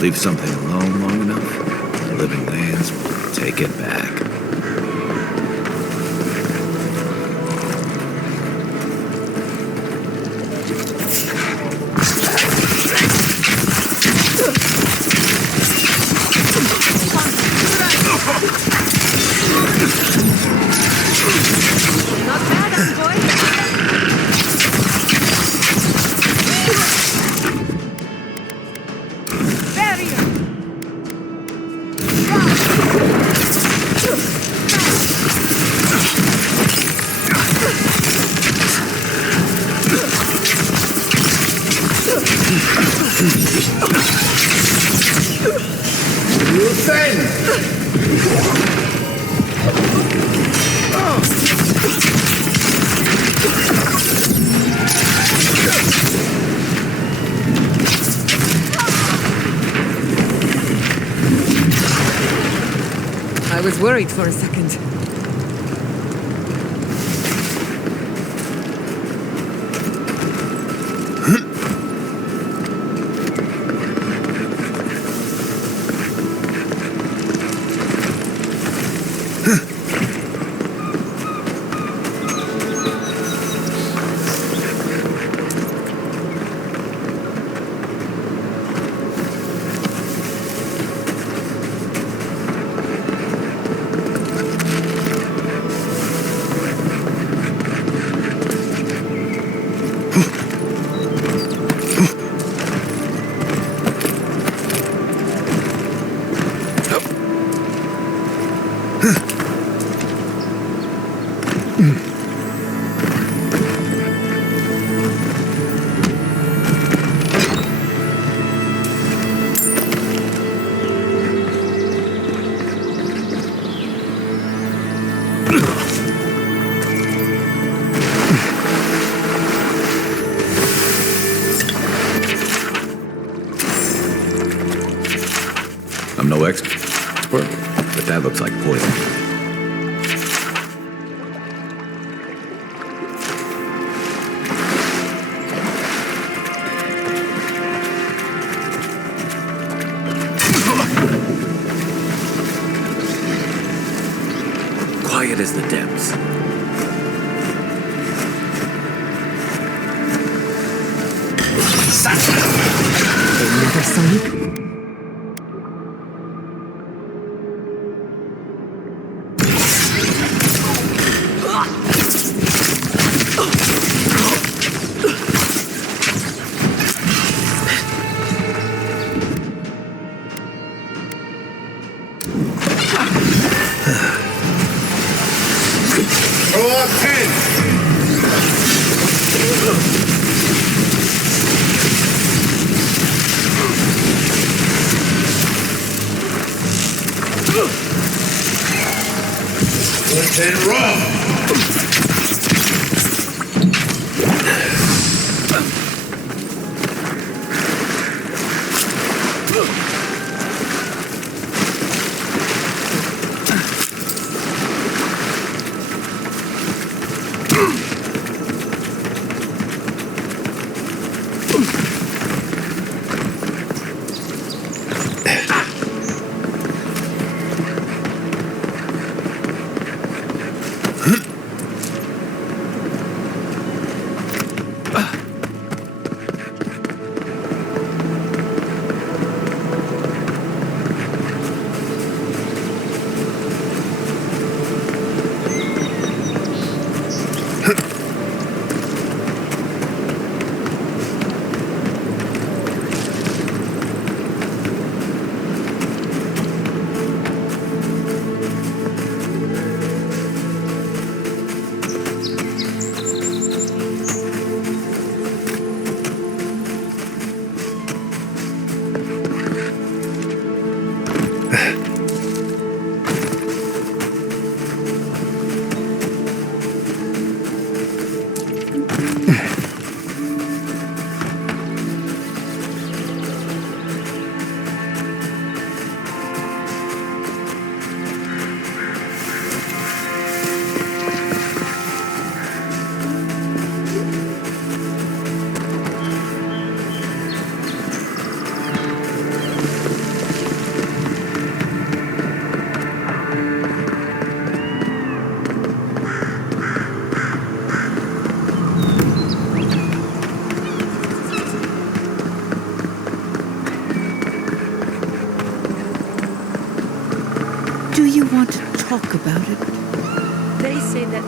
Leave something alone long enough, the living lands will take it back. Not bad, enjoy. I was worried for a second. I'm no expert, but that looks like poison. Quiet as the depths. Another Sonic? And run! talk about it. They say that...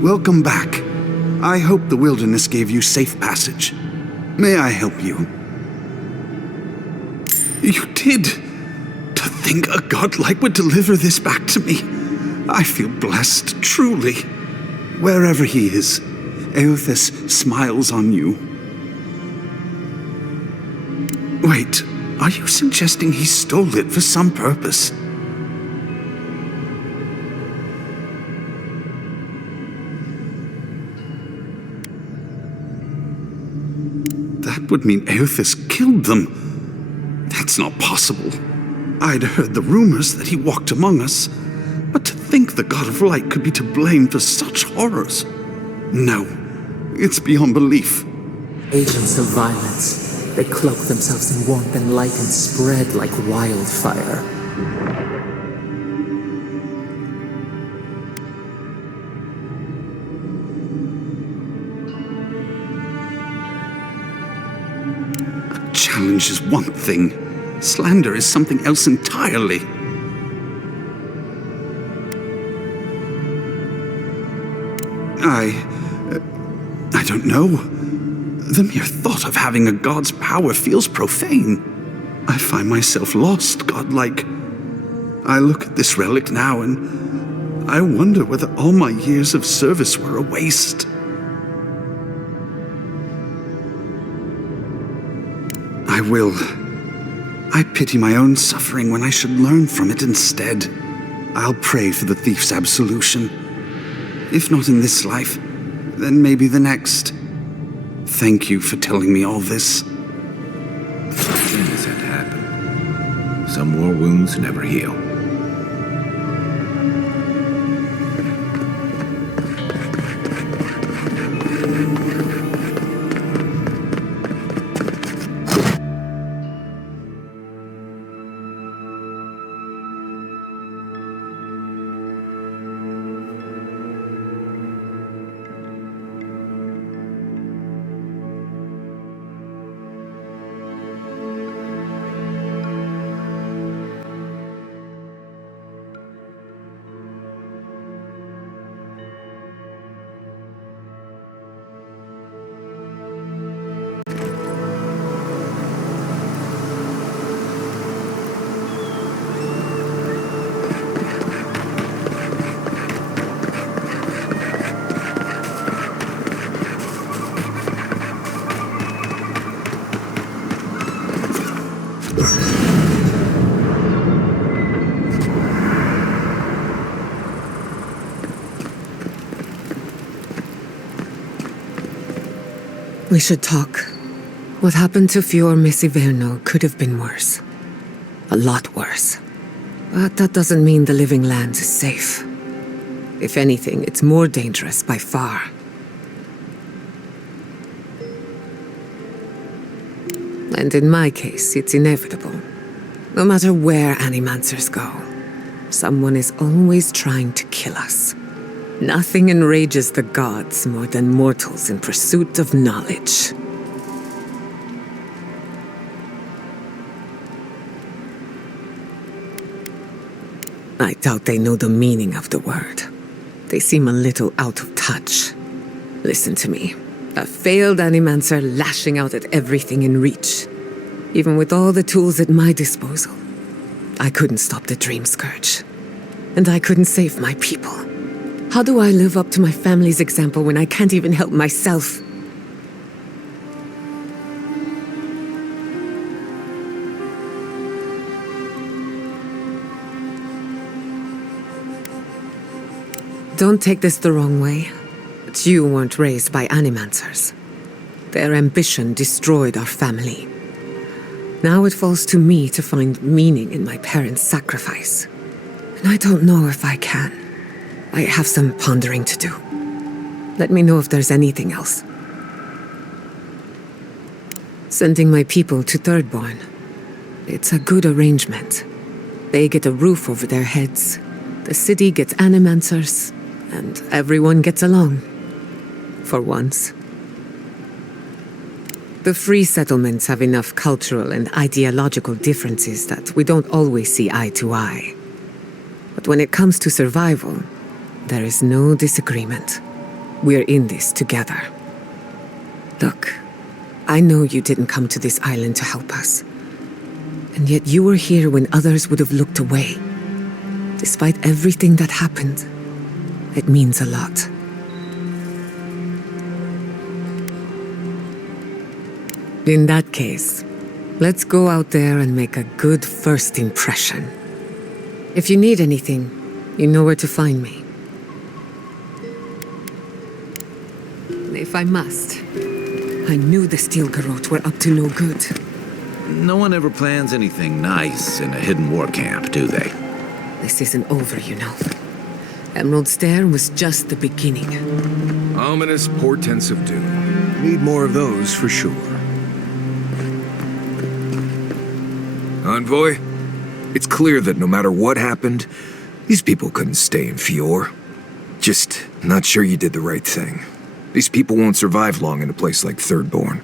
Welcome back. I hope the wilderness gave you safe passage. May I help you? You did! To think a godlike would deliver this back to me. I feel blessed, truly. Wherever he is, Eothas smiles on you. Wait, are you suggesting he stole it for some purpose? That would mean Eothas killed them. That's not possible. I'd heard the rumors that he walked among us, but to think the God of Light could be to blame for such horrors. No, it's beyond belief. Agents of violence. They cloak themselves in warmth and light and spread like wildfire. Challenge is one thing. Slander is something else entirely. I don't know. The mere thought of having a god's power feels profane. I find myself lost, godlike. I look at this relic now and I wonder whether all my years of service were a waste. I will. I pity my own suffering when I should learn from it instead. I'll pray for the thief's absolution. If not in this life, then maybe the next. Thank you for telling me all this. Things had to happen. Some more wounds never heal. We should talk. What happened to Fior Messiverno could have been worse. A lot worse. But that doesn't mean the living lands is safe. If anything, it's more dangerous by far. And in my case, it's inevitable. No matter where animancers go, someone is always trying to kill us. Nothing enrages the gods more than mortals in pursuit of knowledge. I doubt they know the meaning of the word. They seem a little out of touch. Listen to me. A failed animancer lashing out at everything in reach. Even with all the tools at my disposal, I couldn't stop the Dream Scourge. And I couldn't save my people. How do I live up to my family's example when I can't even help myself? Don't take this the wrong way, but you weren't raised by animancers. Their ambition destroyed our family. Now it falls to me to find meaning in my parents' sacrifice. And I don't know if I can. I have some pondering to do. Let me know if there's anything else. Sending my people to Thirdborn. It's a good arrangement. They get a roof over their heads, the city gets animancers, and everyone gets along. For once. The free settlements have enough cultural and ideological differences that we don't always see eye to eye. But when it comes to survival, there is no disagreement. We're in this together. Look, I know you didn't come to this island to help us. And yet you were here when others would have looked away. Despite everything that happened, it means a lot. In that case, let's go out there and make a good first impression. If you need anything, you know where to find me. If I must, I knew the Steel Garrote were up to no good. No one ever plans anything nice in a hidden war camp, do they? This isn't over, you know. Emerald Stair was just the beginning. Ominous portents of doom. Need more of those for sure. Envoy, it's clear that no matter what happened, these people couldn't stay in Fior. Just not sure you did the right thing. These people won't survive long in a place like Thirdborn.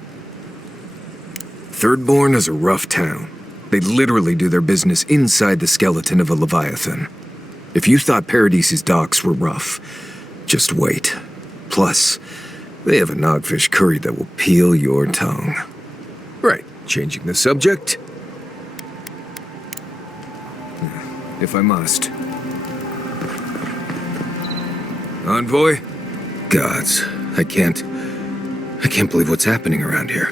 Thirdborn is a rough town. They literally do their business inside the skeleton of a Leviathan. If you thought Paradise's docks were rough, just wait. Plus, they have a nogfish curry that will peel your tongue. Right, changing the subject. If I must. Envoy? Gods, I can't believe what's happening around here.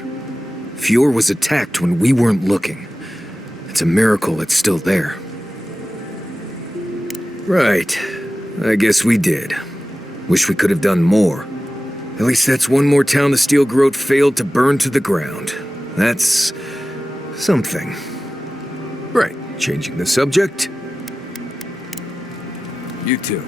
Fior was attacked when we weren't looking. It's a miracle it's still there. Right. I guess we did. Wish we could have done more. At least that's one more town the Steel Garrote failed to burn to the ground. That's something. Right. Changing the subject. You too.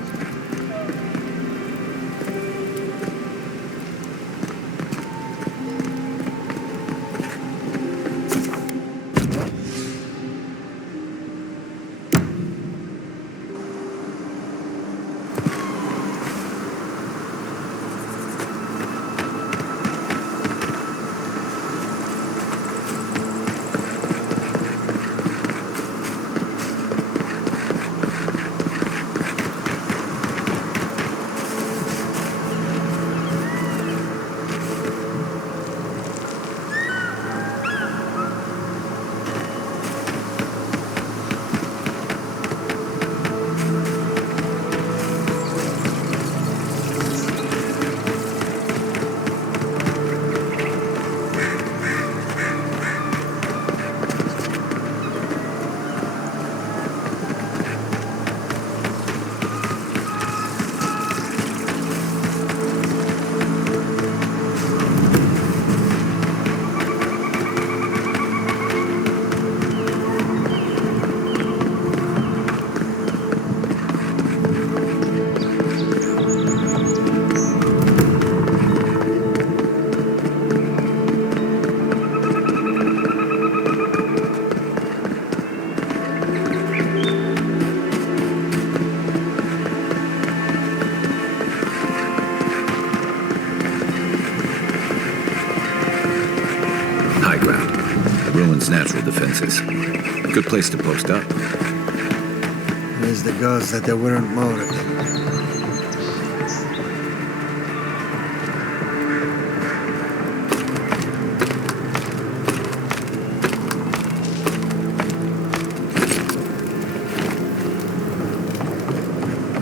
Natural defenses. Good place to post up. Praise the gods that there weren't more of them.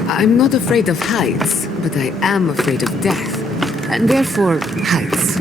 I'm not afraid of heights, but I am afraid of death, and therefore heights.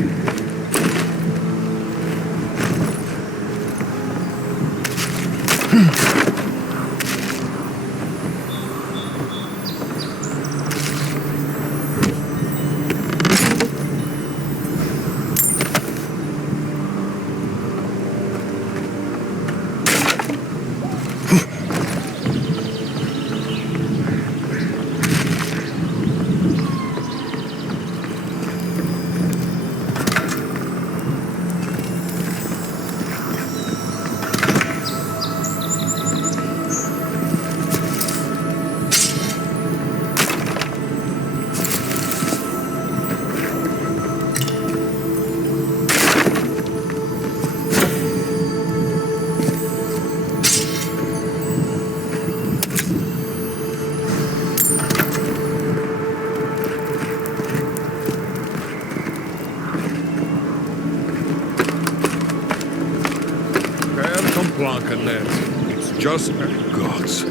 lads. It's just gods.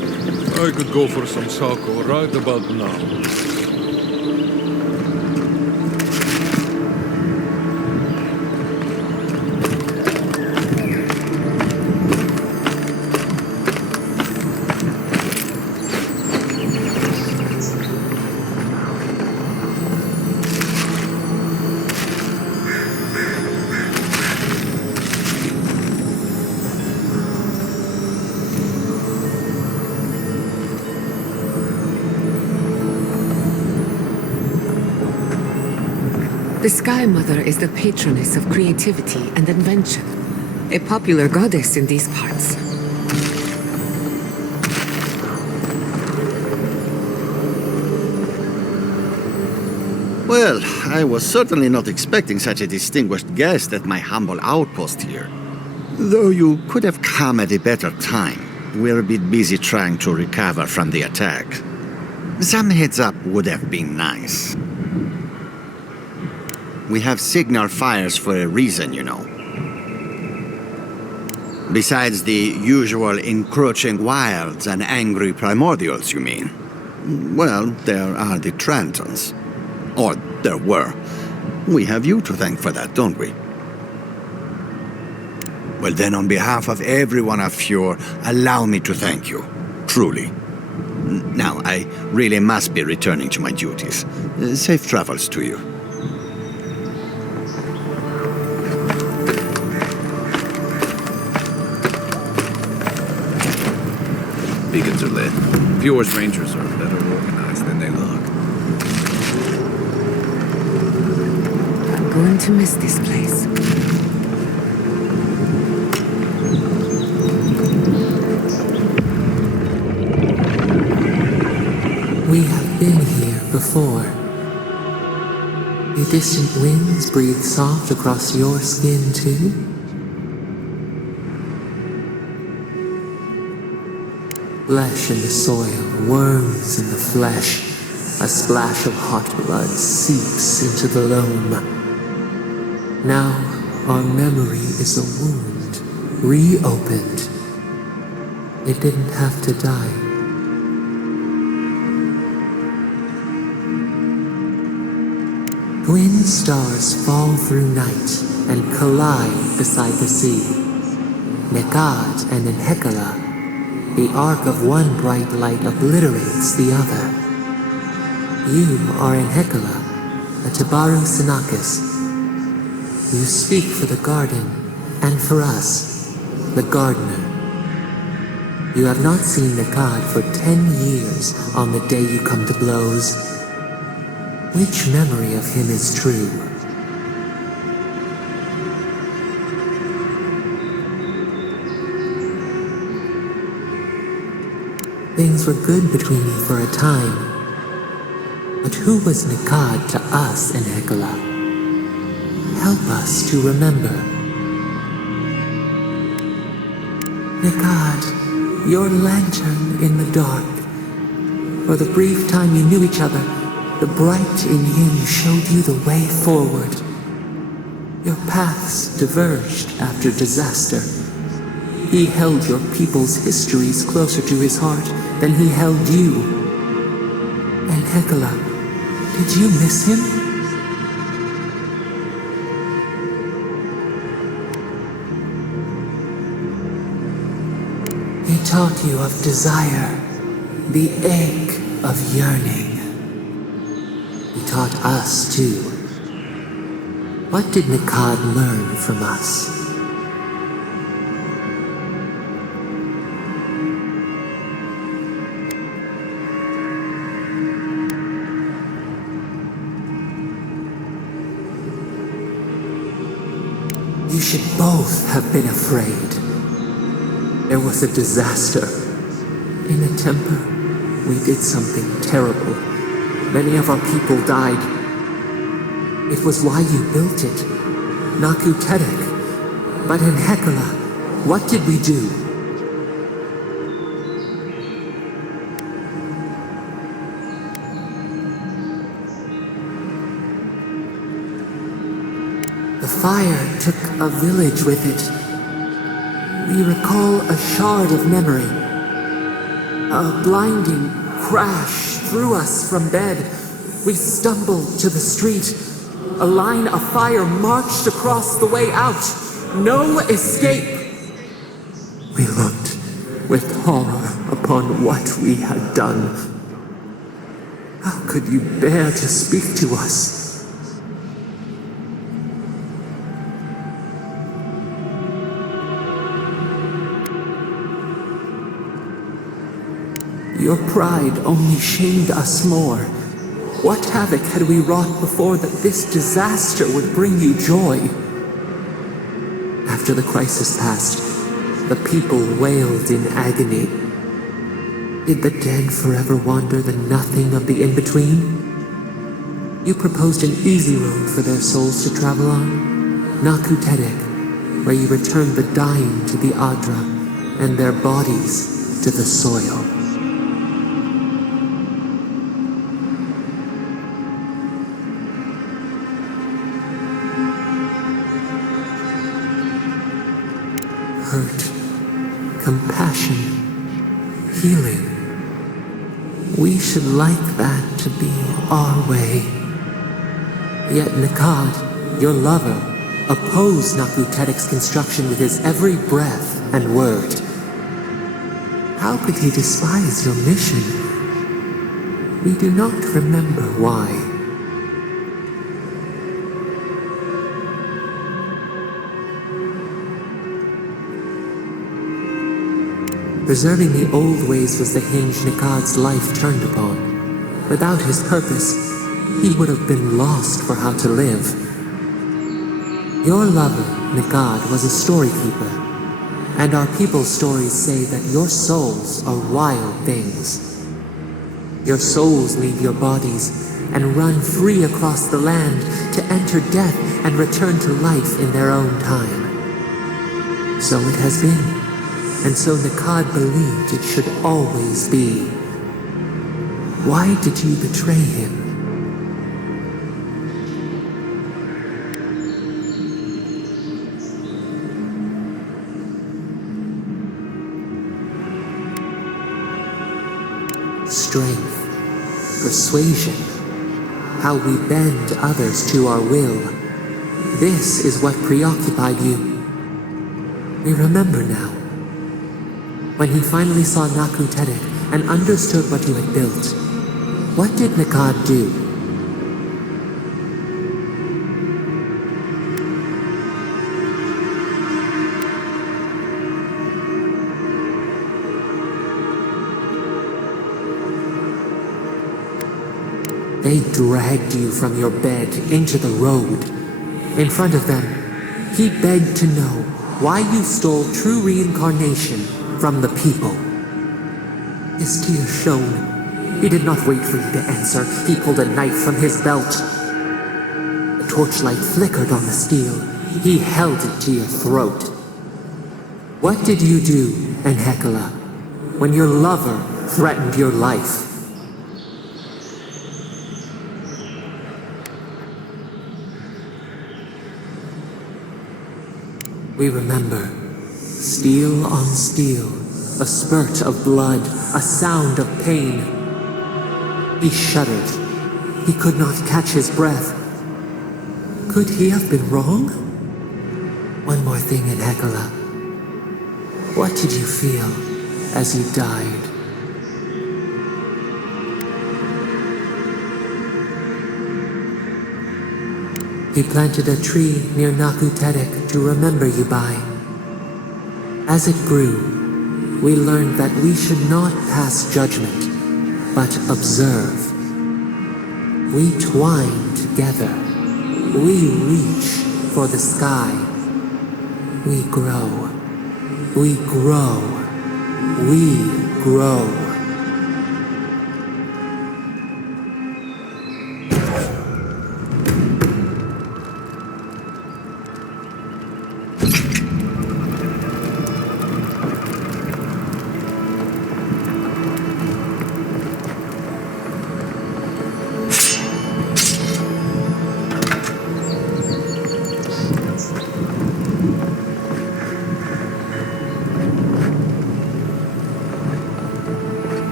I could go for some sako right about now. The Sky Mother is the patroness of creativity and invention, a popular goddess in these parts. Well, I was certainly not expecting such a distinguished guest at my humble outpost here. Though you could have come at a better time. We're a bit busy trying to recover from the attack. Some heads up would have been nice. We have signal fires for a reason, you know. Besides the usual encroaching wilds and angry primordials, you mean? Well, there are the Trantons. Or there were. We have you to thank for that, don't we? Well then, on behalf of everyone of Fjord, allow me to thank you. Truly. Now, I really must be returning to my duties. Safe travels to you. Beacons are lit. Fjord's rangers are better organized than they look. I'm going to miss this place. We have been here before. The distant winds breathe soft across your skin too? Flesh in the soil, worms in the flesh. A splash of hot blood seeps into the loam. Now our memory is a wound, reopened. It didn't have to die. Twin stars fall through night and collide beside the sea. Nekad and Enhekala. The arc of one bright light obliterates the other. You are in Hekala, a Tabaru Sinakis. You speak for the garden, and for us, the gardener. You have not seen Nekad for 10 years on the day you come to blows. Which memory of him is true? Things were good between you for a time. But who was Nekad to us in Hekala? Help us to remember. Nekad, your lantern in the dark. For the brief time you knew each other, the bright in him showed you the way forward. Your paths diverged after disaster. He held your people's histories closer to his heart than he held you. And Hekala, did you miss him? He taught you of desire, the ache of yearning. He taught us too. What did Nekad learn from us? You should both have been afraid. There was a disaster. In a temper, we did something terrible. Many of our people died. It was why you built it, Naku Tedek. But in Hekala, what did we do? The fire took a village with it. We recall a shard of memory. A blinding crash threw us from bed. We stumbled to the street. A line of fire marched across the way out. No escape. We looked with horror upon what we had done. How could you bear to speak to us? Your pride only shamed us more. What havoc had we wrought before that this disaster would bring you joy? After the crisis passed, the people wailed in agony. Did the dead forever wander the nothing of the in-between? You proposed an easy road for their souls to travel on, Naku Tedek, where you returned the dying to the Adra and their bodies to the soil. Hurt, compassion, healing. We should like that to be our way. Yet Nikad, your lover, opposed Naku Tedek's construction with his every breath and word. How could he despise your mission? We do not remember why. Preserving the old ways was the hinge Nikad's life turned upon. Without his purpose, he would have been lost for how to live. Your lover, Nikad, was a storykeeper, and our people's stories say that your souls are wild things. Your souls leave your bodies and run free across the land to enter death and return to life in their own time. So it has been. And so Nikad believed it should always be. Why did you betray him? Strength, persuasion, how we bend others to our will. This is what preoccupied you. We remember now. When he finally saw Naku Tedek and understood what you had built, what did Nikad do? They dragged you from your bed into the road. In front of them, he begged to know why you stole true reincarnation from the people. His tears shone. He did not wait for you to answer. He pulled a knife from his belt. The torchlight flickered on the steel. He held it to your throat. What did you do, Enhekala, when your lover threatened your life? We remember. Steel on steel, a spurt of blood, a sound of pain. He shuddered. He could not catch his breath. Could he have been wrong? One more thing, Enhekala. What did you feel as you died? He planted a tree near Naku Tedek to remember you by. As it grew, we learned that we should not pass judgment, but observe. We twine together. We reach for the sky. We grow. We grow. We grow.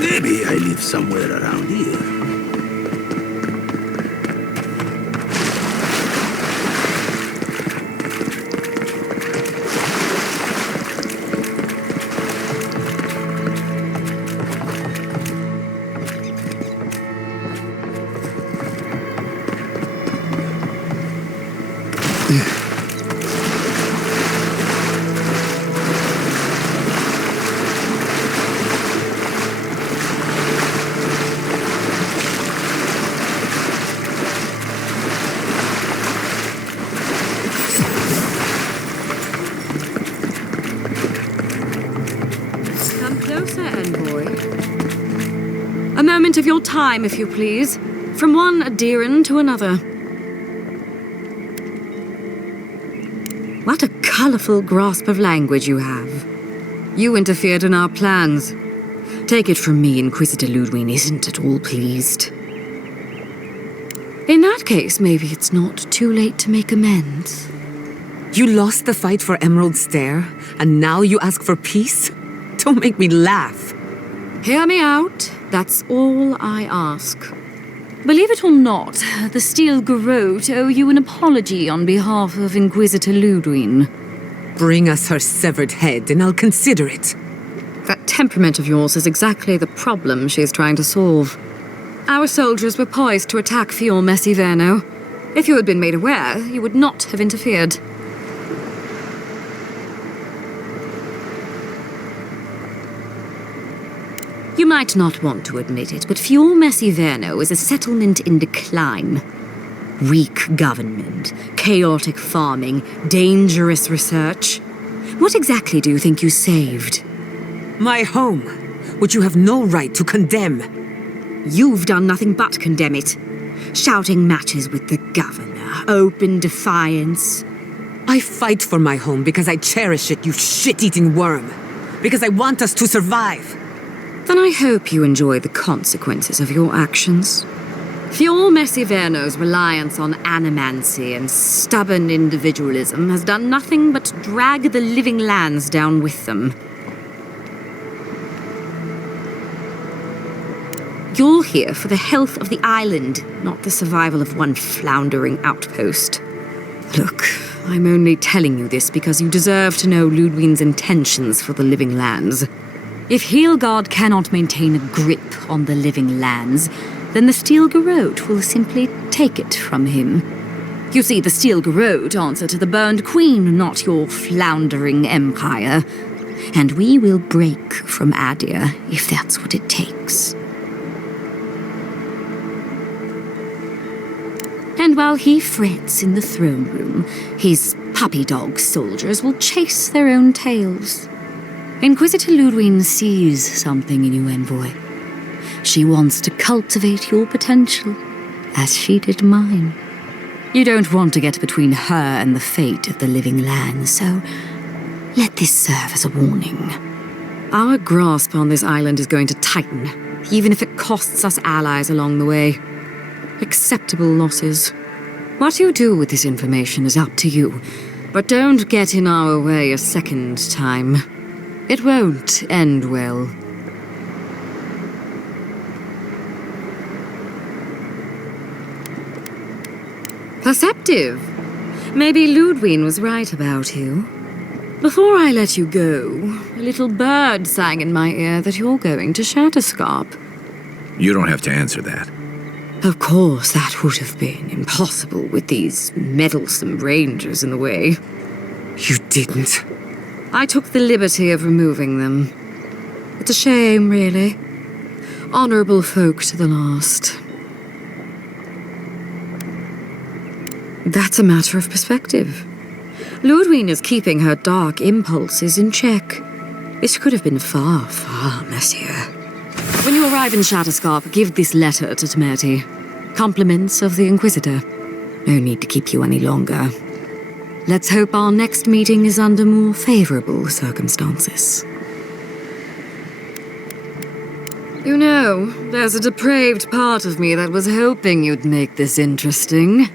Maybe I live somewhere around here. Come closer, envoy. A moment of your time, if you please. From one Adiran to another. What a colorful grasp of language you have. You interfered in our plans. Take it from me, Inquisitor Ludwig isn't at all pleased. In that case, maybe it's not too late to make amends. You lost the fight for Emerald Stair, and now you ask for peace? Don't make me laugh. Hear me out. That's all I ask. Believe it or not, the Steel Garrote owe you an apology on behalf of Inquisitor Ludwig. Bring us her severed head, and I'll consider it. That temperament of yours is exactly the problem she's trying to solve. Our soldiers were poised to attack Fior Messiverno. If you had been made aware, you would not have interfered. You might not want to admit it, but Fior Messiverno is a settlement in decline. Weak government, chaotic farming, dangerous research. What exactly do you think you saved? My home, which you have no right to condemn. You've done nothing but condemn it. Shouting matches with the governor, open defiance. I fight for my home because I cherish it, you shit-eating worm. Because I want us to survive. Then I hope you enjoy the consequences of your actions. Fior Messiverno's reliance on animancy and stubborn individualism has done nothing but drag the living lands down with them. You're here for the health of the island, not the survival of one floundering outpost. Look, I'm only telling you this because you deserve to know Ludwig's intentions for the living lands. If Heelgard cannot maintain a grip on the living lands, then the Steel Garrote will simply take it from him. You see, the Steel Garrote answer to the Burned Queen, not your floundering empire. And we will break from Adir if that's what it takes. And while he frets in the throne room, his puppy dog soldiers will chase their own tails. Inquisitor Ludwig sees something in you, Envoy. She wants to cultivate your potential, as she did mine. You don't want to get between her and the fate of the living land, so let this serve as a warning. Our grasp on this island is going to tighten, even if it costs us allies along the way. Acceptable losses. What you do with this information is up to you, but don't get in our way a second time. It won't end well. Perceptive. Maybe Ludwig was right about you. Before I let you go, a little bird sang in my ear that you're going to Shatterscarp. You don't have to answer that. Of course, that would have been impossible with these meddlesome rangers in the way. You didn't. I took the liberty of removing them. It's a shame, really. Honorable folk to the last. That's a matter of perspective. Ludwig is keeping her dark impulses in check. This could have been far, far messier. When you arrive in Shatterscarp, give this letter to Temerty. Compliments of the Inquisitor. No need to keep you any longer. Let's hope our next meeting is under more favorable circumstances. You know, there's a depraved part of me that was hoping you'd make this interesting.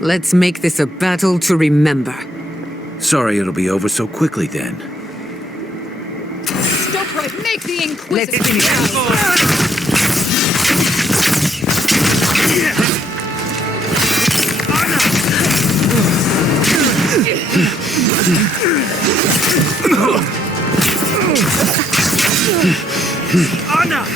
Let's make this a battle to remember. Sorry it'll be over so quickly then. Stop right, make the Inquisitor. Let's finish it. Anna!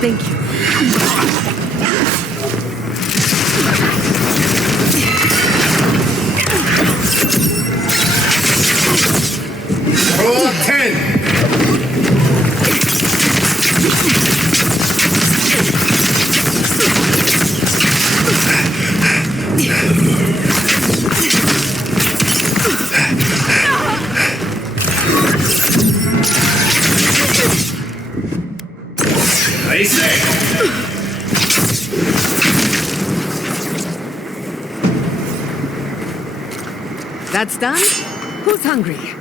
Thank you. That's done? Who's hungry?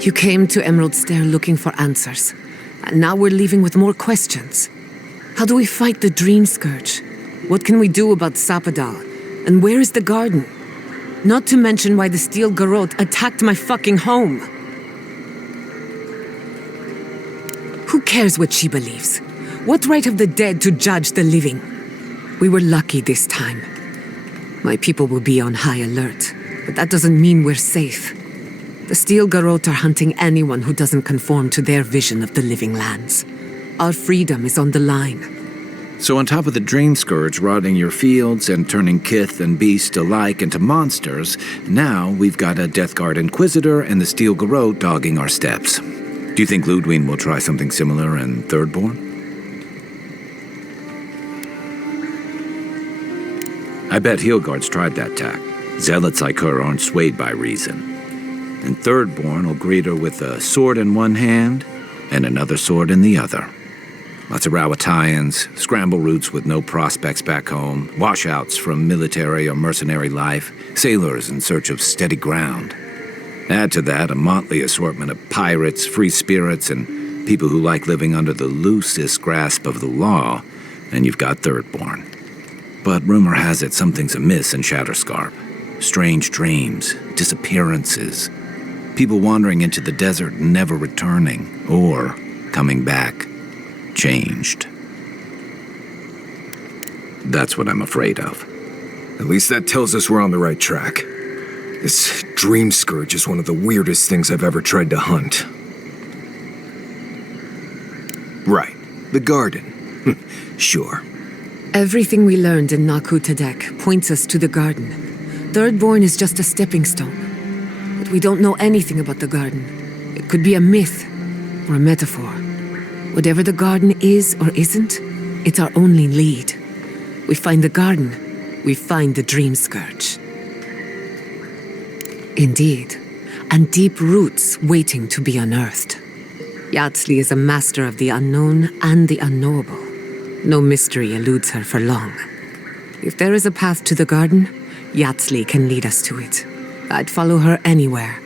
You came to Emerald Stair looking for answers, and now we're leaving with more questions. How do we fight the Dream Scourge? What can we do about Sapadal? And where is the garden? Not to mention why the Steel Garrote attacked my fucking home. Who cares what she believes? What right have the dead to judge the living? We were lucky this time. My people will be on high alert, but that doesn't mean we're safe. The Steel Garrote are hunting anyone who doesn't conform to their vision of the living lands. Our freedom is on the line. So on top of the Dream Scourge rotting your fields and turning kith and beast alike into monsters, now we've got a Death Guard Inquisitor and the Steel Garrote dogging our steps. Do you think Ludwig will try something similar in Thirdborn? I bet Heelguard's tried that tack. Zealots like her aren't swayed by reason. And Thirdborn will greet her with a sword in one hand and another sword in the other. Lots of Rawatayans, scramble routes with no prospects back home, washouts from military or mercenary life, sailors in search of steady ground. Add to that a motley assortment of pirates, free spirits, and people who like living under the loosest grasp of the law, and you've got Thirdborn. But rumor has it something's amiss in Shatterscarp. Strange dreams, disappearances, people wandering into the desert and never returning, or coming back, changed. That's what I'm afraid of. At least that tells us we're on the right track. This Dream Scourge is one of the weirdest things I've ever tried to hunt. Right, the garden. Sure. Everything we learned in Naku Tadek points us to the garden. Thirdborn is just a stepping stone. But we don't know anything about the garden. It could be a myth or a metaphor. Whatever the garden is or isn't, it's our only lead. We find the garden, we find the Dream Scourge. Indeed, and deep roots waiting to be unearthed. Yardsley is a master of the unknown and the unknowable. No mystery eludes her for long. If there is a path to the garden, Yardsley can lead us to it. I'd follow her anywhere.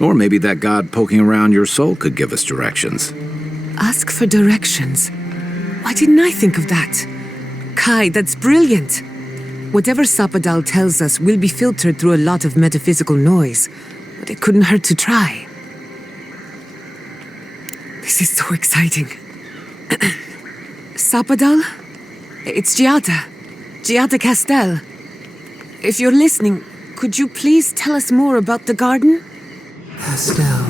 Or maybe that god poking around your soul could give us directions. Ask for directions. Why didn't I think of that? Kai, that's brilliant. Whatever Sapadal tells us will be filtered through a lot of metaphysical noise, but it couldn't hurt to try. This is so exciting. Sapadal? It's Giada Castell. If you're listening, could you please tell us more about the garden? Castell.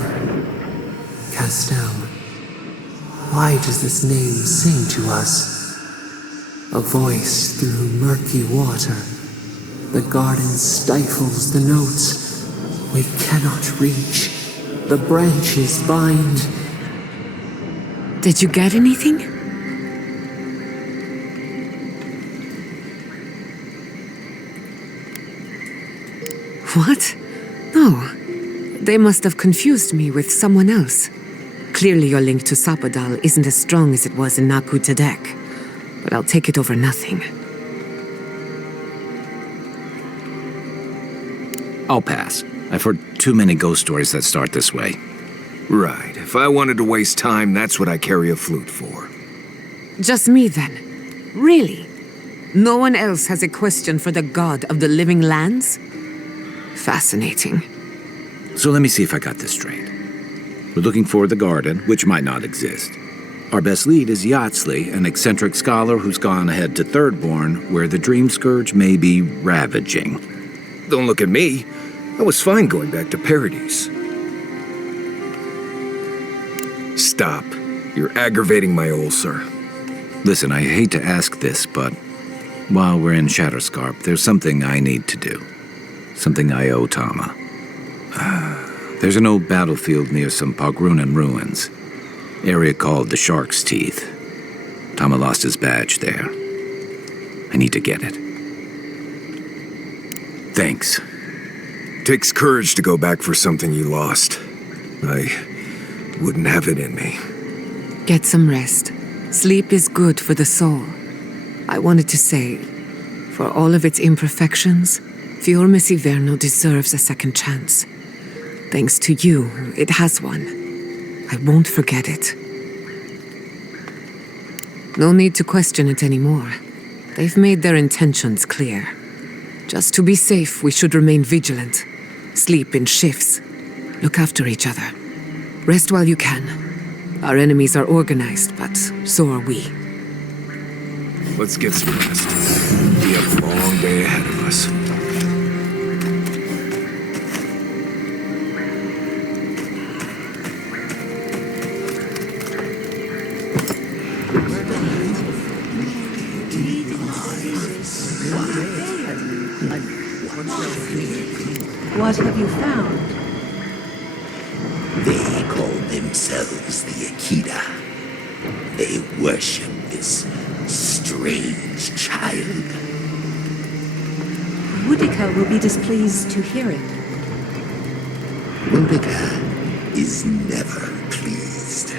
Why does this name sing to us? A voice through murky water. The garden stifles the notes. We cannot reach. The branches bind. Did you get anything? What? No. They must have confused me with someone else. Clearly your link to Sapadal isn't as strong as it was in Naku Tadek, but I'll take it over nothing. I'll pass. I've heard too many ghost stories that start this way. Right. If I wanted to waste time, that's what I carry a flute for. Just me, then? Really? No one else has a question for the god of the living lands? Fascinating. So let me see if I got this straight. We're looking for the garden, which might not exist. Our best lead is Yatsley, an eccentric scholar who's gone ahead to Thirdborn, where the Dream Scourge may be ravaging. Don't look at me. I was fine going back to Paradise. Stop. You're aggravating my ulcer. Listen, I hate to ask this, but while we're in Shatterscarp, there's something I need to do. Something I owe Tama. There's an old battlefield near some Pogrunan ruins. Area called the Shark's Teeth. Tama lost his badge there. I need to get it. Thanks. Takes courage to go back for something you lost. I wouldn't have it in me. Get some rest. Sleep is good for the soul. I wanted to say, for all of its imperfections, Fior Messiverno deserves a second chance. Thanks to you, it has one. I won't forget it. No need to question it anymore. They've made their intentions clear. Just to be safe, we should remain vigilant. Sleep in shifts. Look after each other. Rest while you can. Our enemies are organized, but so are we. Let's get some rest. We have a long day ahead of us. What have you found? They call themselves the Akita. They worship this strange child. Boudica will be displeased to hear it. Boudica is never pleased.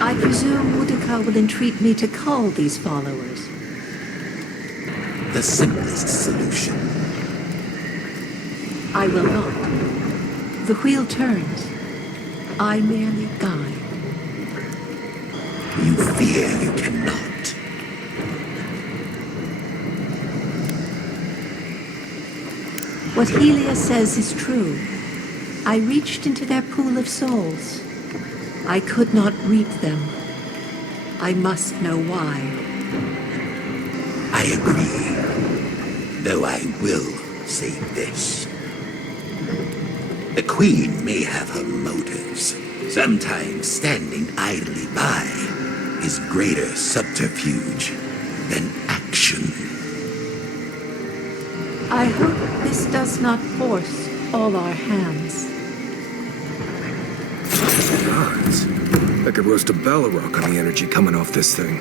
I presume Boudica will entreat me to cull these followers. The simplest solution. I will not. The wheel turns. I merely guide. You fear you cannot. What Helia says is true. I reached into their pool of souls. I could not reap them. I must know why. I agree. Though I will say this. The Queen may have her motives. Sometimes standing idly by is greater subterfuge than action. I hope this does not force all our hands. Gods. I could roast a Ballarok on the energy coming off this thing.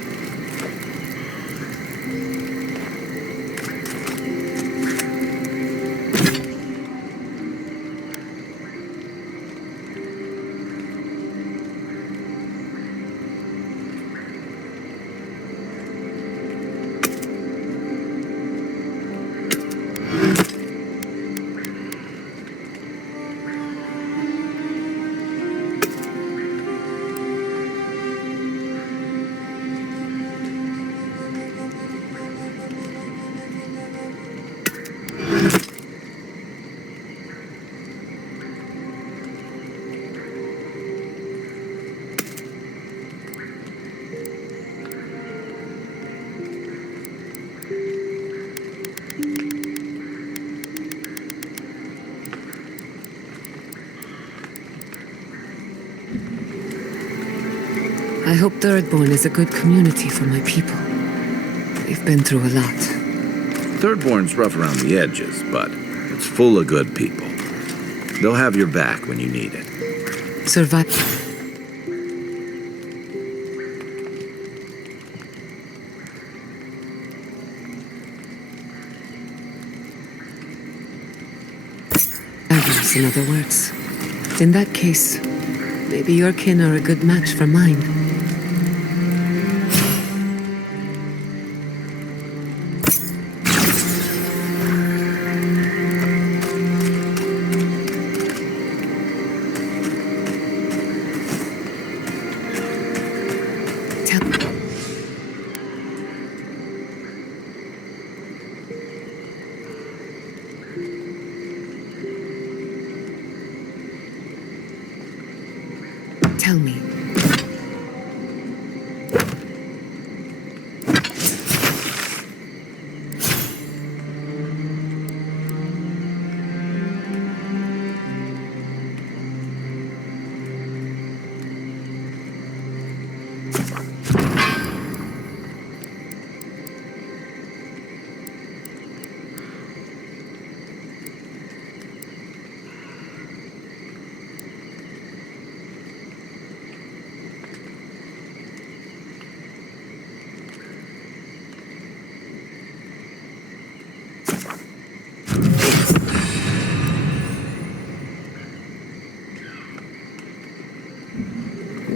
I hope Thirdborn is a good community for my people. They've been through a lot. Thirdborn's rough around the edges, but it's full of good people. They'll have your back when you need it. Survive. In other words. In that case, maybe your kin are a good match for mine. Tell me.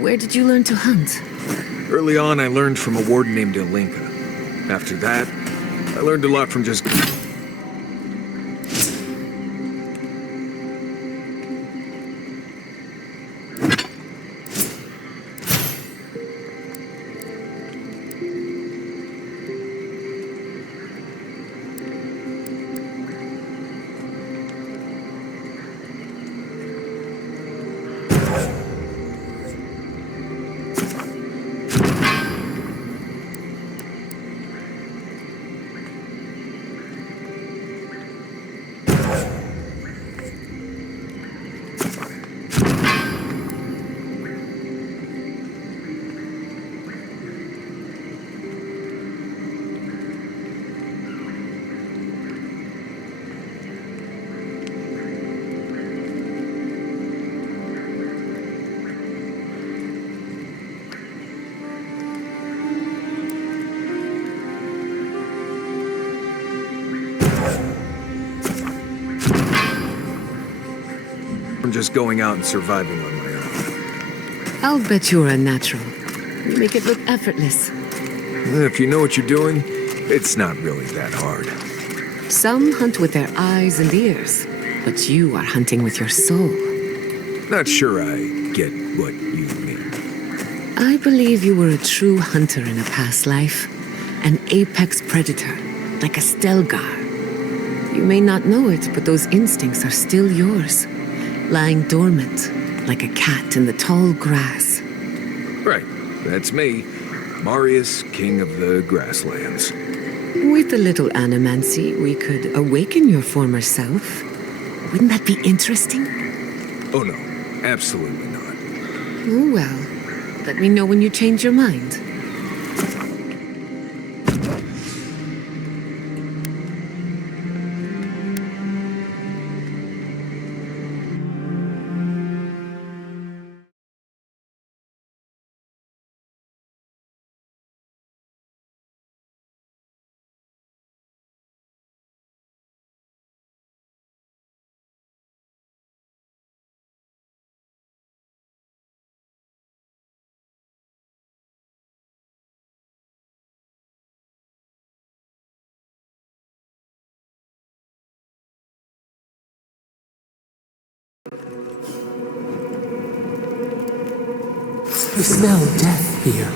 Where did you learn to hunt? Early on, I learned from a warden named Ilinka. After that, I learned a lot from just... just going out and surviving on my own. I'll bet you're a natural. You make it look effortless. If you know what you're doing, it's not really that hard. Some hunt with their eyes and ears, but you are hunting with your soul. Not sure I get what you mean. I believe you were a true hunter in a past life. An apex predator, like a Stelgar. You may not know it, but those instincts are still yours. Lying dormant, like a cat in the tall grass. Right, that's me. Marius, king of the grasslands. With a little animancy, we could awaken your former self. Wouldn't that be interesting? Oh no, absolutely not. Oh well, let me know when you change your mind. You smell death here.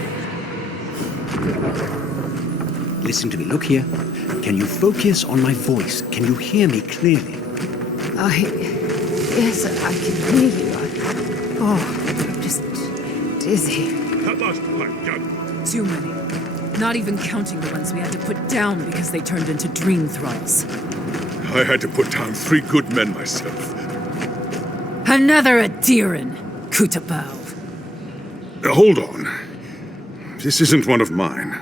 Listen to me, look here. Can you focus on my voice? Can you hear me clearly? Yes, I can hear you. I'm just dizzy. Too many. Not even counting the ones we had to put down because they turned into dream thralls. I had to put down 3 good men myself. Another Adiran, Kutabau. Hold on. This isn't one of mine.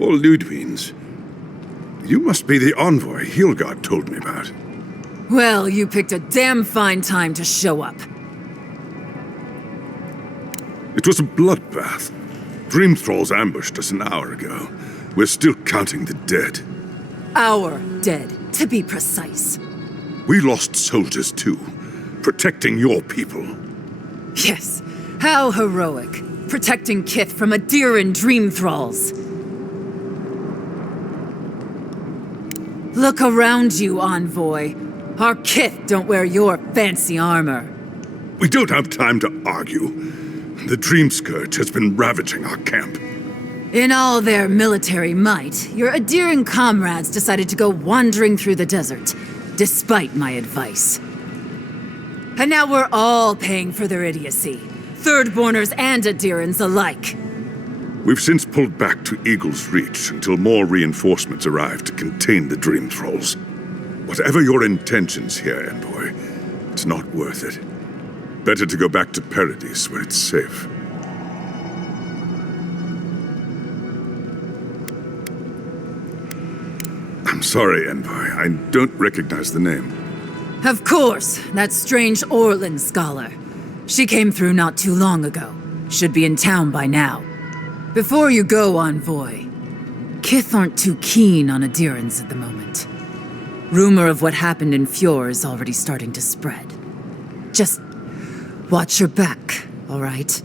Or Ludwig's. You must be the envoy Hilgard told me about. Well, you picked a damn fine time to show up. It was a bloodbath. Dream thralls ambushed us an hour ago. We're still counting the dead. Our dead, to be precise. We lost soldiers too, protecting your people. Yes, how heroic. Protecting Kith from Adiran dream thralls. Look around you, envoy. Our Kith don't wear your fancy armor. We don't have time to argue. The Dream Scourge has been ravaging our camp. In all their military might, your Adiran comrades decided to go wandering through the desert, despite my advice. And now we're all paying for their idiocy. Thirdborners and Adherents alike. We've since pulled back to Eagle's Reach until more reinforcements arrive to contain the Dream Thralls. Whatever your intentions here, Envoy, it's not worth it. Better to go back to Paradise where it's safe. I'm sorry, Envoy. I don't recognize the name. Of course, that strange Orlin scholar. She came through not too long ago. Should be in town by now. Before you go, Envoy, Kith aren't too keen on adherents at the moment. Rumor of what happened in Fjord is already starting to spread. Just watch your back, all right?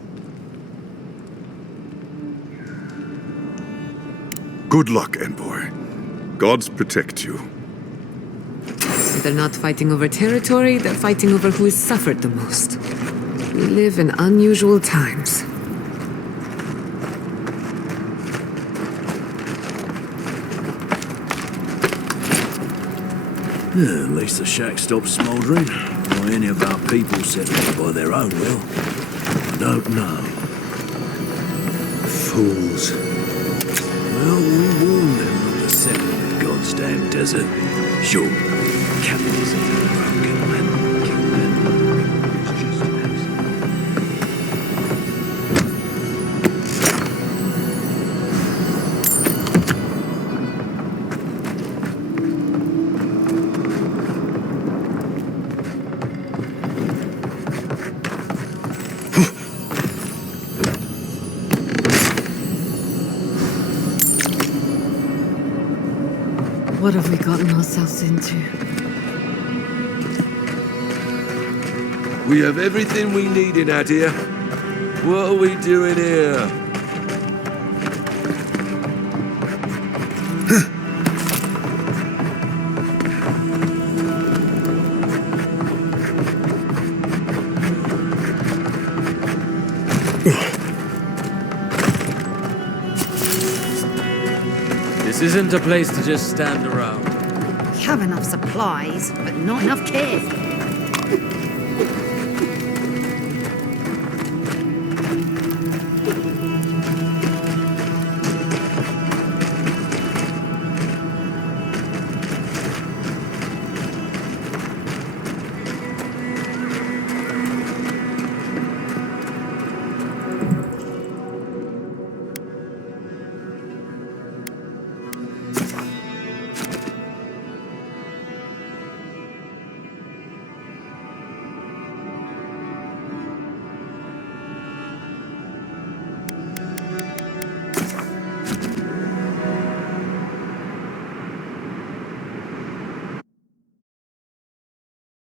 Good luck, Envoy. Gods protect you. They're not fighting over territory, they're fighting over who has suffered the most. We live in unusual times. Yeah, at least the shack stopped smouldering. Why any of our people set up by their own will, I don't know. Fools. Well, we warned them not to settle in the goddamn desert. Sure, capitalism is broken and kill men. It's just an accident. What have we gotten ourselves into? We have everything we need in Adir. What are we doing here? This isn't a place to just stand around. We have enough supplies, but not enough care.